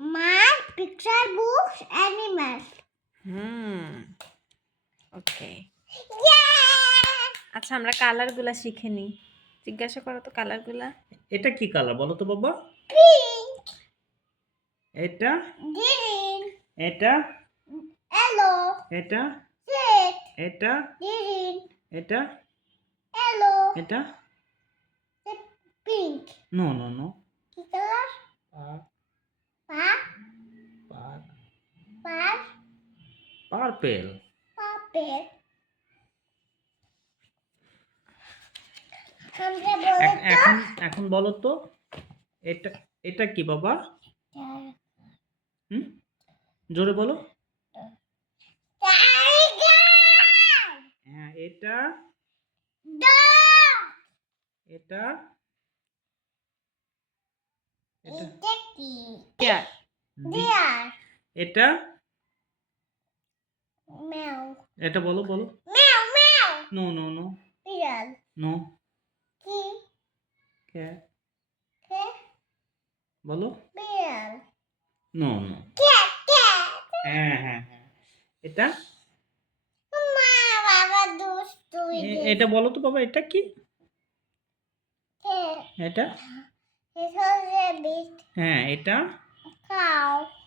My picture books animals. Hmm okay Yeah! আচ্ছা আমরা কালারগুলা শিখে নিই। জিজ্ঞাসা করো তো কালারগুলা। এটা কি কালার বলো তো বাবা? Pink, এটা? Green, এটা? Yellow, এটা? Red, এটা? Green, এটা? Yellow, এটা? Pink. নো নো নো কি কালার পার্পেল বলে এখন এখন বলো তো এটা এটা কি বাবা? হুম? জোরে বলো। হ্যাঁ এটা? এটা? এটা Deer. ডিয়ার এটা? ম্যাও। এটা বলো বলো। Meow meow. No no no. বিড়াল। নো। কি? ক্যাট কে? বলো। বিড়াল। No no. ক্যাট ক্যাট হ্যাঁ হ্যাঁ হ্যাঁ। এটা? মা বাবা দুষ্টু এটা বলো তো বাবা এটা কি? এটা? রেবিট হ্যাঁ এটা?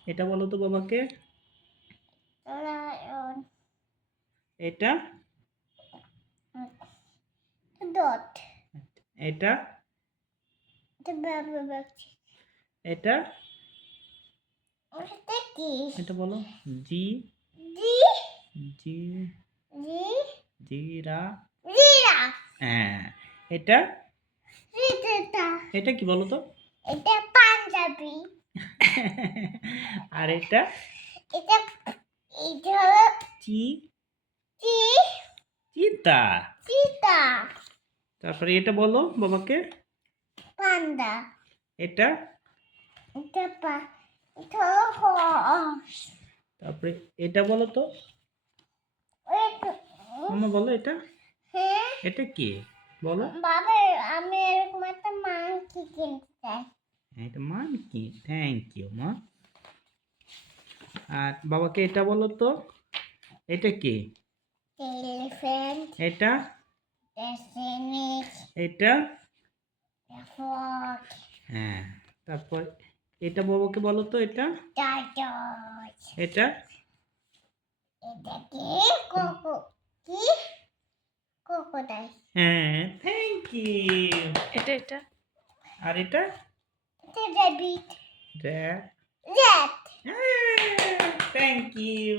এটা বলো তো বাবাকে। এটা? ডট এটা? এটা? এটা এটা কি এটা বলো। জি জি জি জি জিরা জিরা হ্যাঁ। এটা? এটা। এটা কি বলো তো এটা পাঞ্জাবি। আর এটা? এটা এটা হলো চি? চি। চিতা। চিতা। তারপরে এটা বলো বাবাকে। পান্ডা। এটা? এটা পা এটা হলো হর্স। তারপরে এটা বলো তো। মামা বলো এটা। হ্যাঁ? এটা কি? বলো। বাবা আমি এরকম চাই এটা মান কি থ্যাংক ইউ মা আর বাবাকে এটা বলো তো। এটা কি? এলিফ্যান্ট এটা? এটা? হ্যাঁ তারপর এটা বাবাকে বলো তো এটা? এটা? এটা কি? কোকো কি? কোকোডাইল হ্যাঁ থ্যাংক ইউ এটা এটা? আর এটা? এটা rabbit rat red thank you